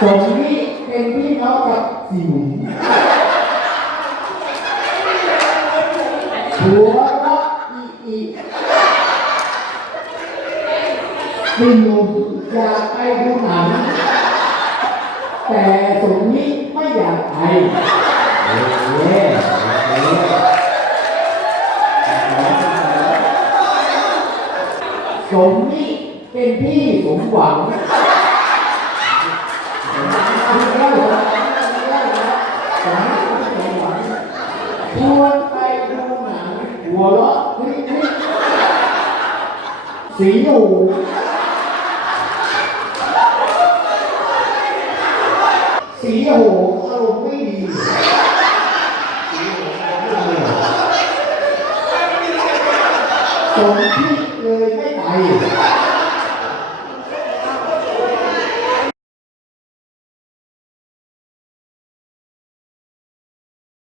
สมนี้เป็นพี่น้องกับสิวหัวเราะอีอีพี่หนุ่มอยากไปดูหนังแต่สมนี้ไม่อยากไปเอ๊ะเอ๊ะสมนี้เป็นพี่สมหวัง ชวนไปดูหนังหัวเราะคลิกคลิกสีหนูสีหูอารมณ์ไม่ดีสีหูอารมณ์ไม่ดีสมที่